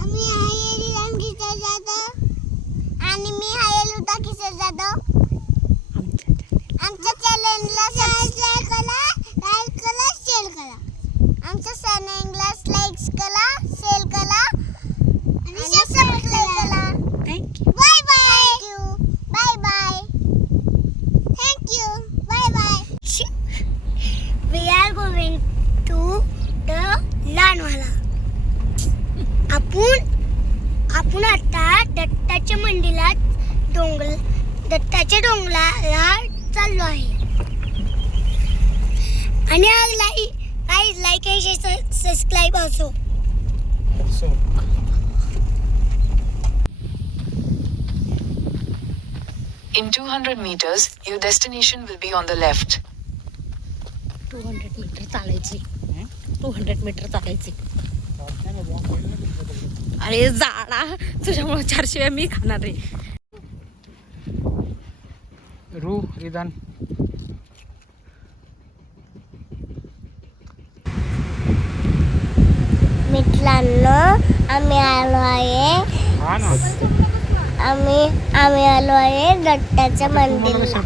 आम्ही हायेली रंगीचा जातो आणि मी हायेलू टाकीचा जातो. आमच्या चॅनलला सबस्क्राइब करा, लाईक करा, शेअर करा. आमच्या चॅनलला लाईक करा, शेअर करा आणि सबस्क्राइब करा. Thank you. Bye bye. Bye bye. Thank you. Bye bye. We are going to the Lanwala. आपण आता दत्ताच्या मंदिरात दत्ताच्या डोंगराला चाललो आहे. आणि लाईक आणि सबस्क्राईब असो. In 200 meters, your destination will be on the left. 200 metre चालायची. 200 मीटर चालायची. अरे जाडा तुझ्यामुळे 400 मी खाणार रे. रू रिदान मित्रांनो आम्ही आलो आहे आम्ही आलो आहे दत्ताच्या मंदिराला.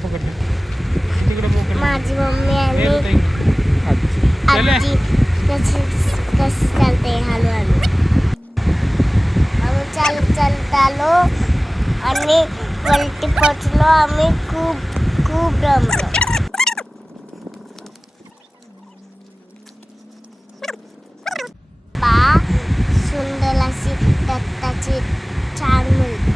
माझी मम्मी आणि आजी कशी चालते हळूहळू. आम्ही चालत आलो आणि वरती पोचलो. आम्ही खूप रमलो. सुंदर अशी दत्ताची छान मूर्ती.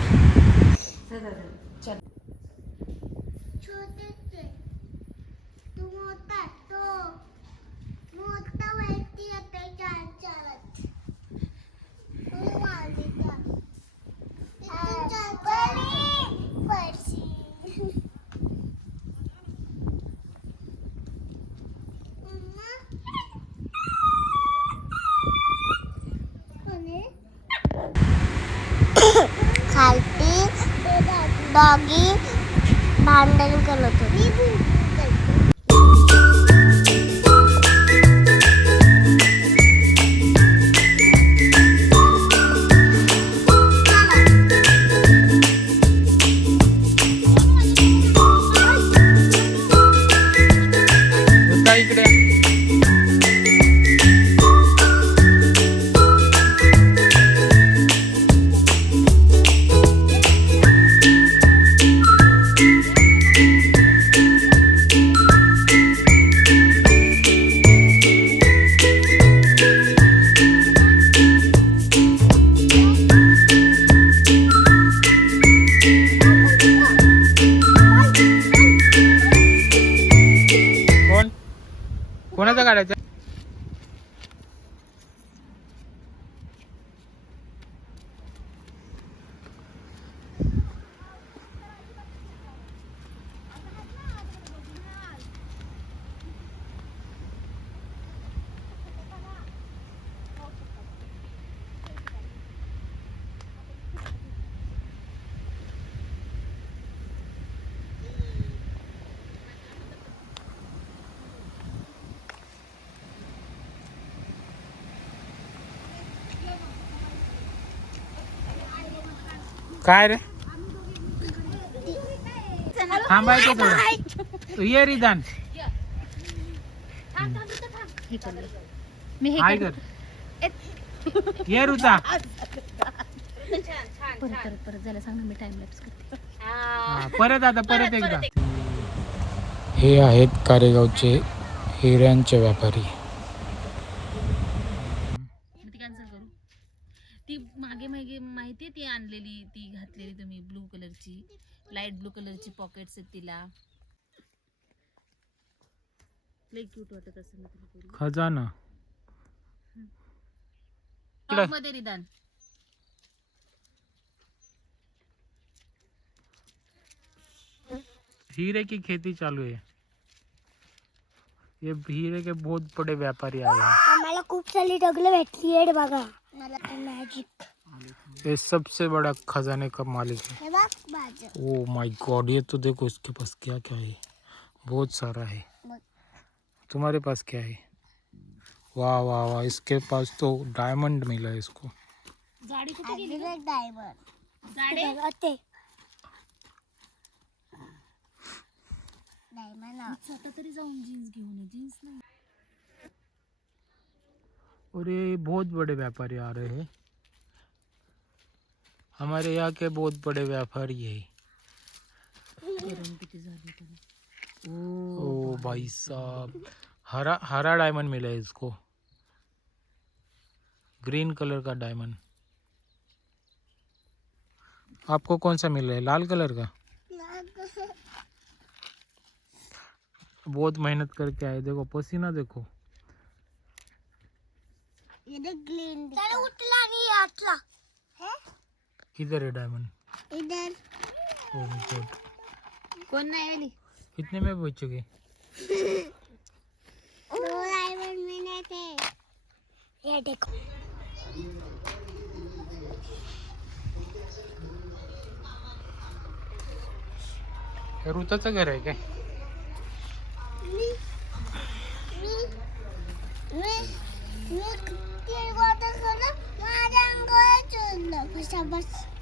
मोठा व्यक्ती येते चालत. खालती डॉगी भांडण करत होती. इकडे कोणाचा काढायचा? काय रे थांबायचं थोडं. ये रिदान मी हे हाय कर. ये रुचा परत झालं सांग ना. मी टाइम लॅप्स करते. परत आता परत एकदा. हे आहेत कारेगावचे हिऱ्यांचे व्यापारी. ती मागे माहिती ती आणलेली ती घातलेली तुम्ही ब्लू कलरची लाईट ब्लू कलरची पॉकेट्स आहेत तिला. लई क्यूट वाटत असेल ना तुला. खजाना टॉप मध्ये रिदान. हीरे की खेती चालू है. ये हीरे के बहुत बड़े व्यापारी आए हैं. आम्हाला खूप सारी डगलं भेटली आहे बघा. मला तर मॅजिक. ये सबसे बड़ा खजाने का मालिक है. हे बघ बाजू. ओ माय गॉड, ये तो देखो इसके पास क्या क्या है. बहुत सारा है. तुम्हारे पास क्या है? वाह वाह वाह, इसके पास तो डायमंड मिला है इसको. गाडी कुठे गेली ग? डायमंड जाडे डायमंड आता तरी जाऊन जीन्स घेऊन ये. जीन्स नाही. और ये बहुत बड़े व्यापारी आ रहे हैं. हमारे यहाँ के बहुत बड़े व्यापारी है. गरम किती झाली तरी. ओ भाई साहब, हरा हरा डायमंड मिला है इसको. ग्रीन कलर का डायमंड. आपको कौन सा मिल रहा है? लाल कलर का. बहुत मेहनत करके आए. देखो पसीना देखो. इधर ग्रीन चलो उठला नहीं आटला है किधर है डायमंड? इधर. Oh my God. कोण नाही आली? कितने में बेचोगे? 2 डायमंड मिले थे. ये देखो. हे ऋताचं घर आहे काय?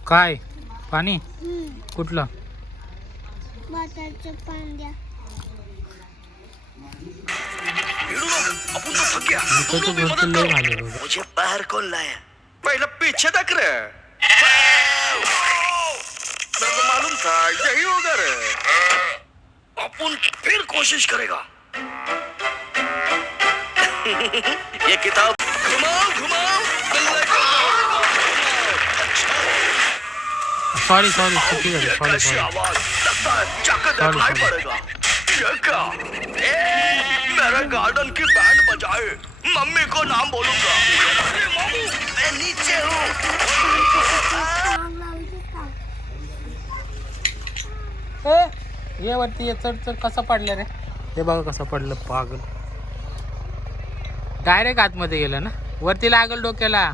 काय पाणी कुठलं? बॉटलचं पाणी द्या. ऋताचं घर तर लय झाले बघा. मुझे बाहर कौन लाया? पहले पीछे देख रे. मेरे को मालूम था यही होगा रे. अपन फिर कोशिश करेगा. ये किताब घुमाओ घुमाओ. सॉरी चुकी झाली. कैसी सॉरी. आवाज लगता है जाकर देखना ही पड़ेगा. ये क्या? मेरे गार्डन की बैंड बजाए. मम्मी को नाम बोलूंगा. अरे मामू मैं नीचे हूँ. ये वरती ये चढ कसं पडलं रे? हे बघा कसं पडलं पागल. डायरेक्ट आतमध्ये गेलं ना. वरती लागल डोक्याला.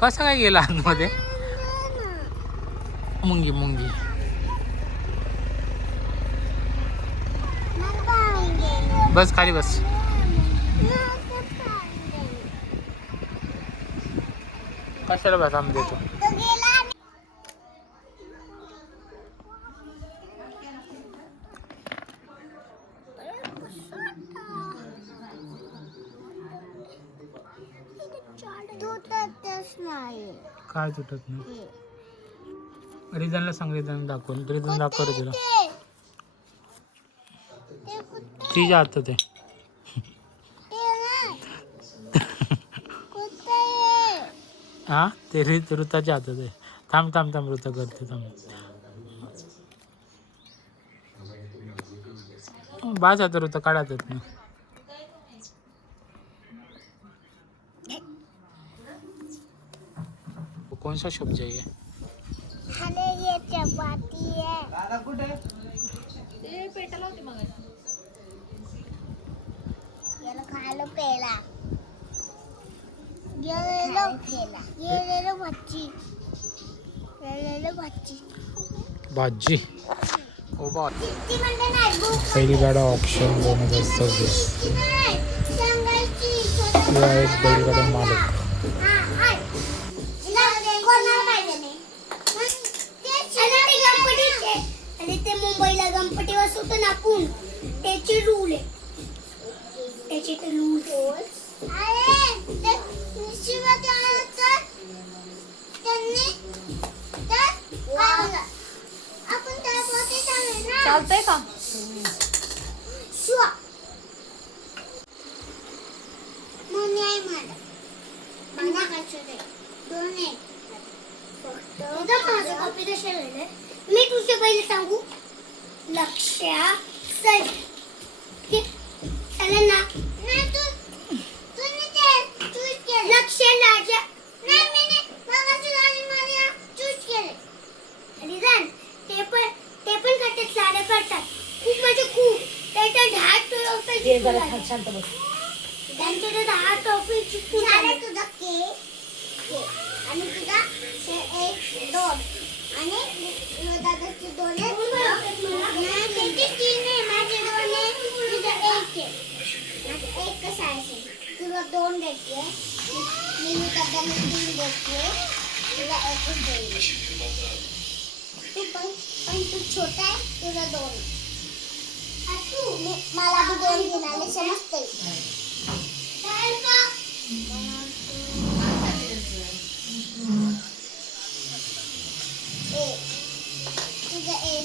कसं काय गेलं आतमध्ये? मुंगी बस खाली बस. कशाला बस आम्ही देतो. काय तुटत नाही. रिझनला सांग. रिझन दाखवून. रिझन दाखव रे तिला. तिच्या हातात ते. हा ते ऋताच्या हातात आहे. थांब ऋता करते. बाज आता ऋता काढातात ना. कौन सा सब्जी है ये? अरे ये चपाती है. ते पेटाला होते मग. ये खा लो पेला. ये ले लो बच्ची. भाजी. ओ बा. किती म्हणजे नाही भूक बैलगाडा ऑप्शन 2026. सांगायची. हा एक बैलगाडा मालक. मुंबईला गणपती बसवतो ना आपण. त्याचे रूल आहे. त्याचे ते रूल. चालतंय का? मी तुझे पहिले सांगू. लक्ष्या सर चला ना. नाही तू चूज केलं. लक्ष्या राजा नाही मी मगाशी गाणी मला चूज केले. रिझन ते पण करतात. साडे करतात खूप म्हणजे खूप. त्याच्या 10 ट्रॉफी जरा शांत बस. त्यांच्या 10 ट्रॉफी चिकू झाले. तुझा के आणि तुझा 1 2 आणि दादाचे 2 नाही त्याचे 3 आहे. माझे 2 आहे. तुझा 1 आहे. माझं 1 कसं आहे? तुला 2 देते मी कदम देते तुला एकच देईल पण तू छोटा आहे तुला 2 मला बी 2 घेणार समजते काय का तुझं ए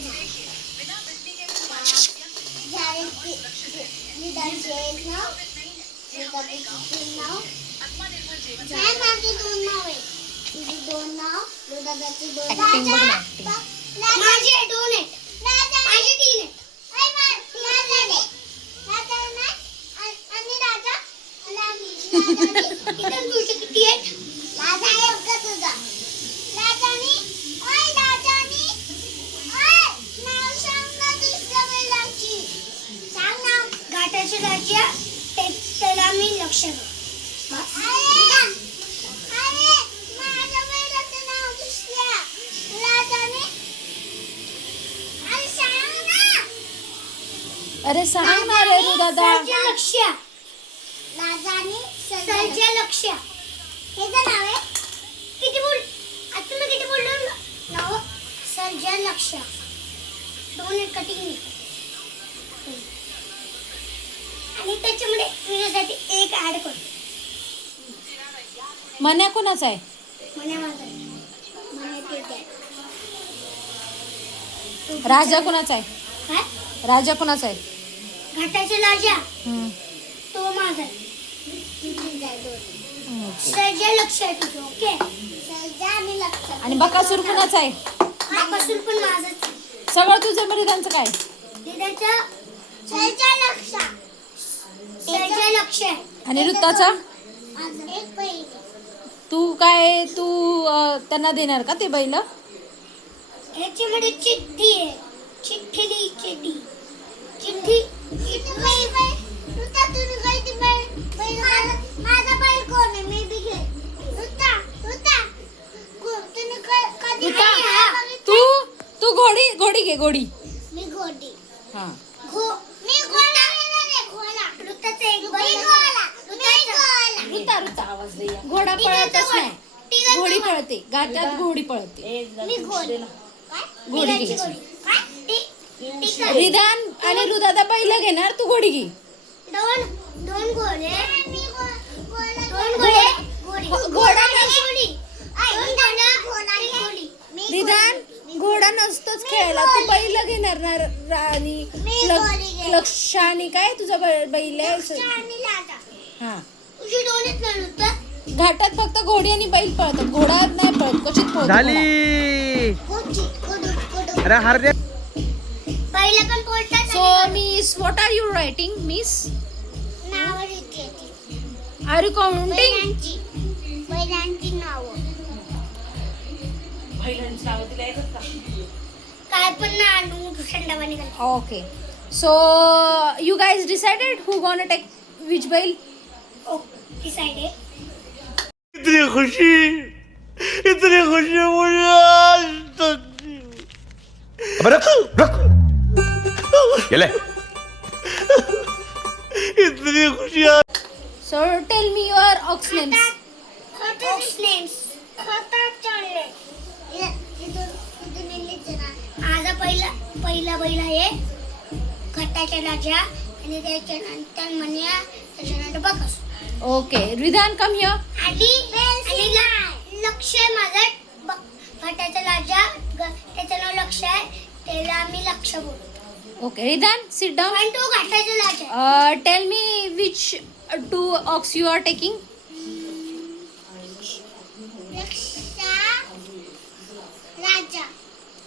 घाटाच्या राज्या त्याला मी लक्ष अरे सांग ना रे दादा. लक्ष राजाने सर्जा लक्ष हे का नाव आहे किती बोल आता मी किती बोललो नाव सर्जा लक्ष 2 कटिंग आणि त्याच्यामध्ये तुझ्यासाठी एक ऍड कर. मन्या कोणाचा आहे? मने माझा मने ते द्या. राजा कोणाचा आहे? काय राजा कोणाचा आहे? घाटाचा राजा हम्म. तो माझा सर्जा लक्ष आहे तुझं ओके सर्जा आणि लक्ष आणि बकासूर कोणाचा आहे? बकासूर पण माझाच सगळं तुझं मर्यादांचं काय? दिदाचा सर्जा लक्ष सर्जा लक्ष आहे आणि ऋताचा? एक पहिली तू त्यांना देणार का ते बैल? ह्याच्यामध्ये चिठ्ठी आहे चिठ्ठी चिठ्ठी चिठ्ठी माझा बैल कोण आहे मी बी घे तू घोडी घे घोडी. मी घोडी हा. मी घोडा घोडा ऋताचा एक बैल ऋता आवाज दे. घोडा पळतच नाही, घोडी पळते. गात्यात घोडी पळते. मी घोडी घोडी घ्यायची. काय रिदान आणि ऋदादा बैल घेणार, तू घोडी घे. दोन घोडे घोडा घोडी रिदान घोडा नसतोच खेळायला, तू बैल घेणार ना. आणि लक्ष आणि काय तुझा बैल आहे. हा. तुझी दोनच नाही घाटात फक्त घोडी आणि बैल पळतात, घोडा नाही पळत. कशीच पळत झाली. अरे हरदे. पहिला पण बोलतात so miss, what are you writing miss? नाव लिहिते आर यू काउंटिंग? बैलांची नाव काय पण ना आणून थंडावानी घाल. Okay. So you guys decided who gonna take which बैल? डिसाइडेड इतनी खुशी मुझे आज तक। अबे रख ये ले। इतनी खुशी So tell me your ox names. Ox names खाता चालले माझा पहिला बैल आहे खट्टाच्या राजा आणि त्याच्यानंतर मन्या त्याच्यानंतर Bakasur. Okay. Ridan, come here. आणि लक्ष आहे माझा खट्टाचा राजा त्याचं नाव लक्ष आहे त्याला आम्ही लक्ष बोलतो. Okay. Ridan, sit down. पण तो घाटाचा राजा Tell me which 2 ox you are taking. Raja.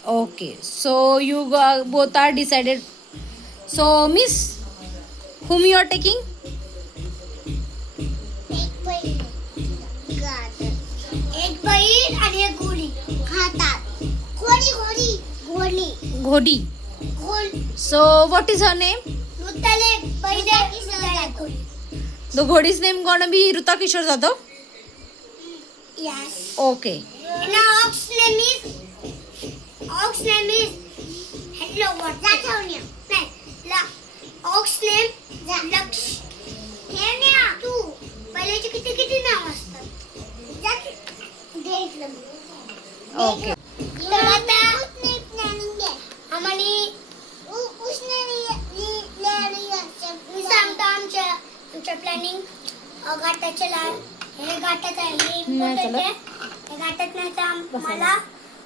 Okay. So you both are decided. So miss, whom you are taking? एक बैल आणि एक घोडी खातात. Ghodi. So what is her name? नुताले बैल आहे घोडी. The Ghodi's name gonna be Ruta Kishore Jadhav. Yes. Okay. And ox name is hello what? Zathaunia. No. Ox name Laksh. Henia. Tu. बैलाची किती किती नाव असतात ओके. तर आता आम्हाला मी सांगतो आमच्या प्लॅनिंग घाटाच्या हे घाटात आहे हे important आहे. हे घाटात न्यायचं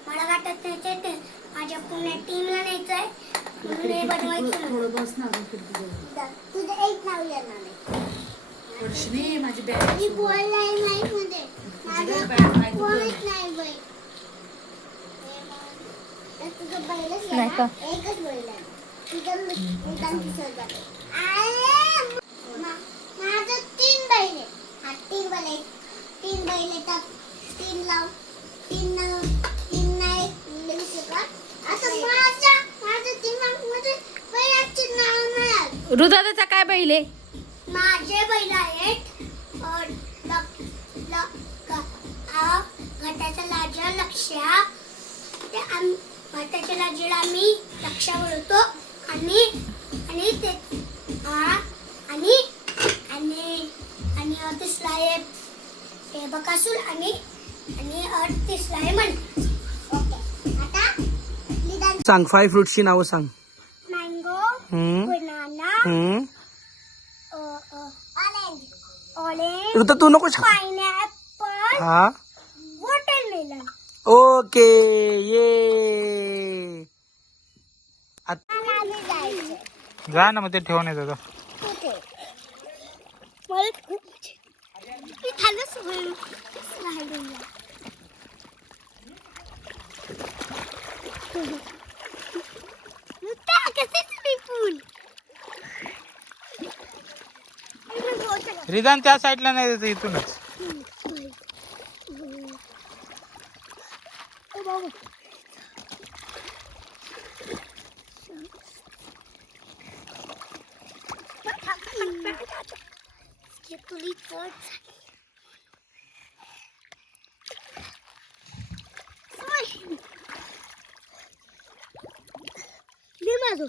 मला घाटात न्यायचं ते माझ्या पुण्या टीमला न्यायचं आहे म्हणून हे बनवायचं. तुझं एक नाव येणार नाही. मी बोललाय नाही मध्ये माझं कोणीच नाही बाई. तुझं बैलच नाही का? एकच बैल आहे. तुझं मुलांची सजा माझं 3 बैल आहे. हा 3 बैल आहे. 3 बैल येतात. 3 लाव 3 नाही असं माझं दिमागमध्ये बैलाचे नाव नाही आलं. रुदादाचा काय बैल आहे? माझे बैल आहेत घाटाचा लाजा लक्ष्या घाटाच्या लाजेला आम्ही लक्ष्या बोलतो आणि ते आणि तिसरा आहे बकासूर आणि तिसरा आहे मन. ओके आता लिदान सांग 5 फ्रुट्सची नावं सांग. मँगो हम्म. बनाना ऑरेंज ऋतू तू नको सांग. पाइनएप्पल हा वॉटरमेलन. ओके ये जा ना मग ते ठेवून येत होतं. मला खूप मी खाल्लं सगळं स्लाइडिंगला. कसे तुम्ही फुल रिदान त्या साईडला नाही देत इथूनच. तुली चढ दे माझं.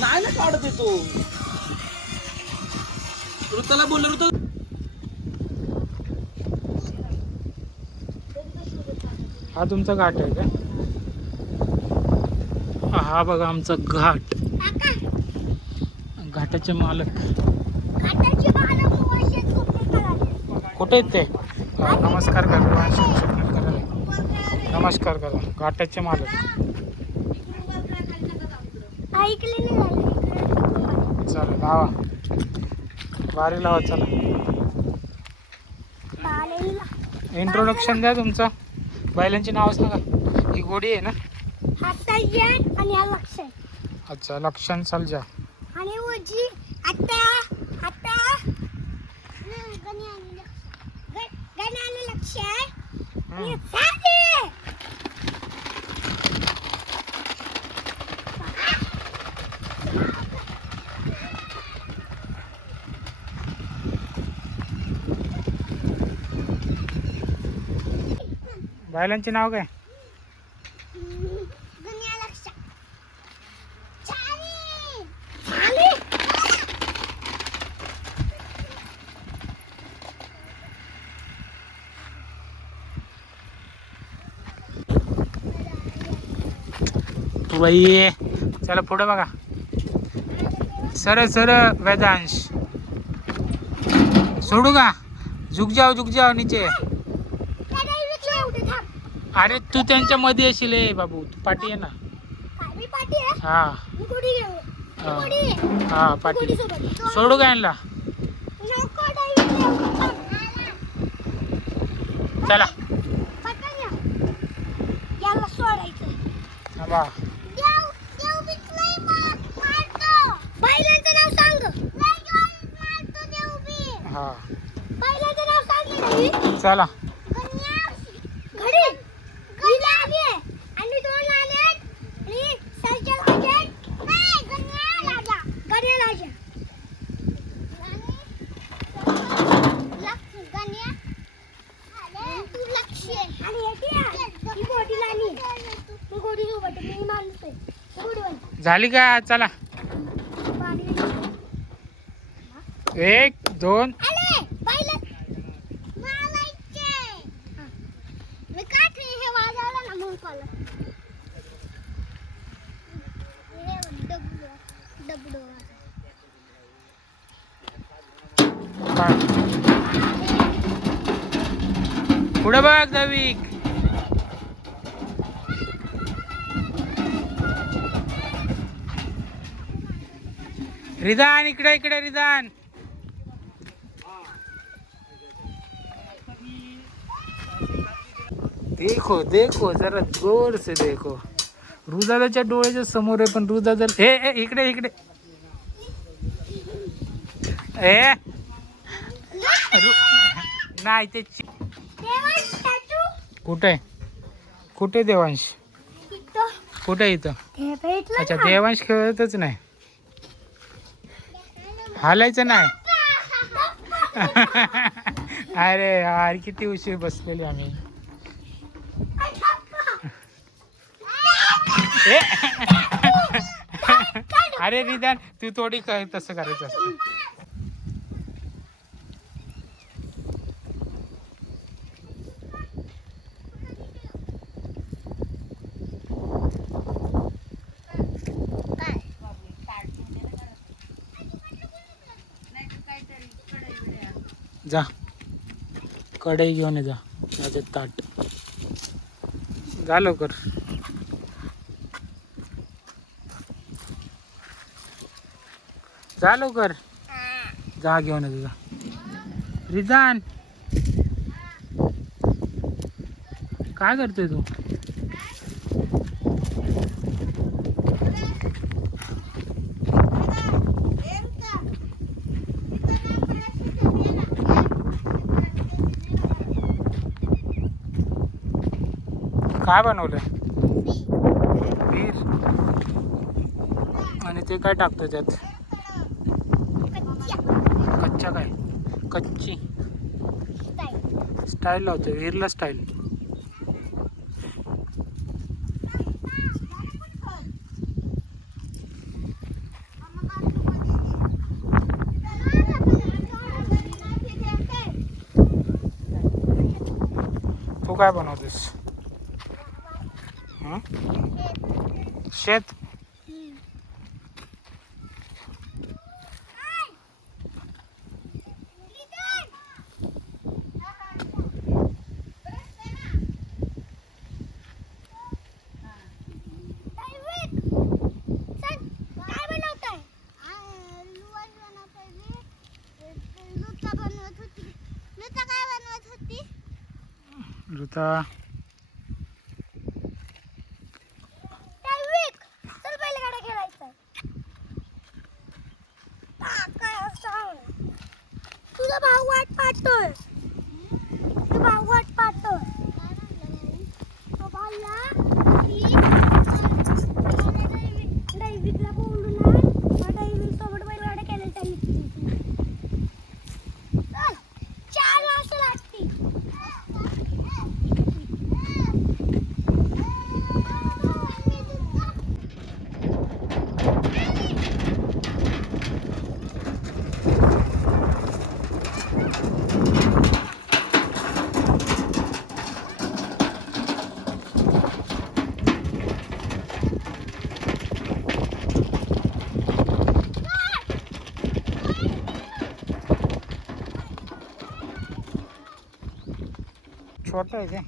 नाही ना काढत येतो. ऋतूला बोल ऋतू. हा तुमचा घाट आहे का? हा बघा आमचा घाट. घाटाचे मालक कुठे आहेत ते? नमस्कार करा. नमस्कार करा. घाटाचे मालक. चला लावा बारी लावा. चला इंट्रोडक्शन द्या तुमचं. बैलांची नाव सांगा. ही गोडी आहे ना? आणि हा लक्ष अच्छा लक्षण सलजा आणि उजी आता गणी लक्ष आहे आणि साधे बैलांची नाव काय? बाई चला पुढे बघा. सर वेदांश सोडू का? झुक जाओ नीचे. अरे तू त्यांच्या मध्ये येशील बाबू. तू पाठी आहे ना. हा हा पाठी. सोडू का यांना? चला थांबा. बैलाचं नाव सांग. हा बैलाचं नाव सांग. चला घडी आणि 2 आले आणि सर्जन अजय नाही गण्या राजा झाली का? चला, 1 2. आले पहिलं मालायचे मी काठी हे वाजवलं ना म्हणून कॉल हे डबडो पुढे बघ दविक. रिदान इकडे इकडे रिदान. देखो देखो जरा जोर से देखो. रुदादाच्या डोळ्याच्या समोर आहे पण रुदा जर हे इकडे इकडे ए नाही ते देवांश टॅटू कुठे कुठे देवांश इथं कुठे इथं? हे भेटलं अच्छा देवांश खेळतच नाही, हालायचं नाही. अरे यार किती उशीर बसलेले आम्ही. ए! अरे रिदान तू थोडी तसं करायचं असतं. जा कढई घेऊन ये जा, त्याच्यात ताट. जा लवकर. जा लवकर, जा घेऊन ये जा. रिदान काय करतोय तू? काय बनवलं? वीर. आणि ते काय टाकतो त्यात? कच्च्या काय? कच्ची स्टाईल लावतो वीरला स्टाईल. तू काय बनवतोस? शेत. ऋता चल पहिले गाड्या खेळायचं. तुझा भाऊ वाट पाहतोय. डायविकला बोलून डायविक सोबत बैलगाड्या केल्या त्यांनी. 4 वाजता लागतील. छोटा आहे का?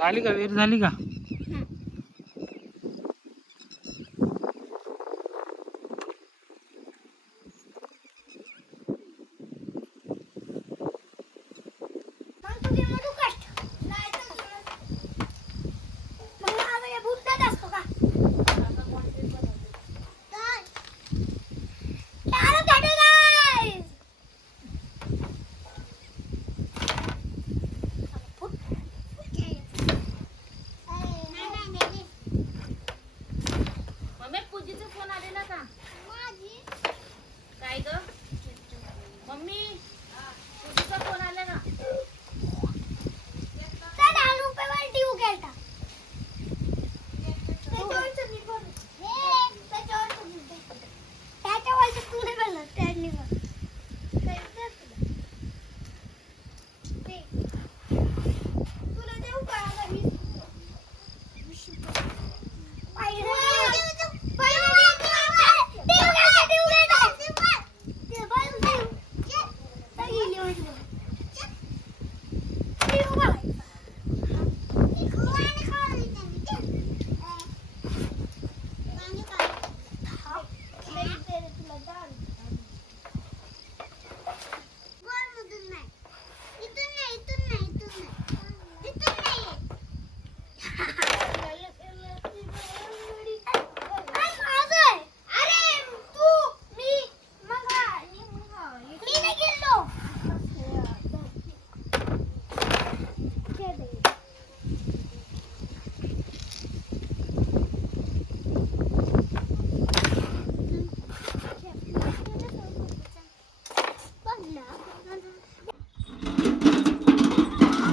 झाली का वीर? झाली का? पूजेचं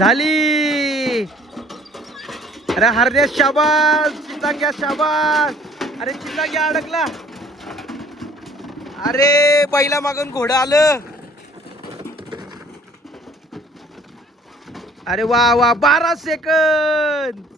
झाली. अरे हरण्या शाबास, चिंतांग्या शाबास. अरे चिंतांग्या अडकला. अरे बैला मागून घोडं आलं. अरे वा वा 12 सेकंद.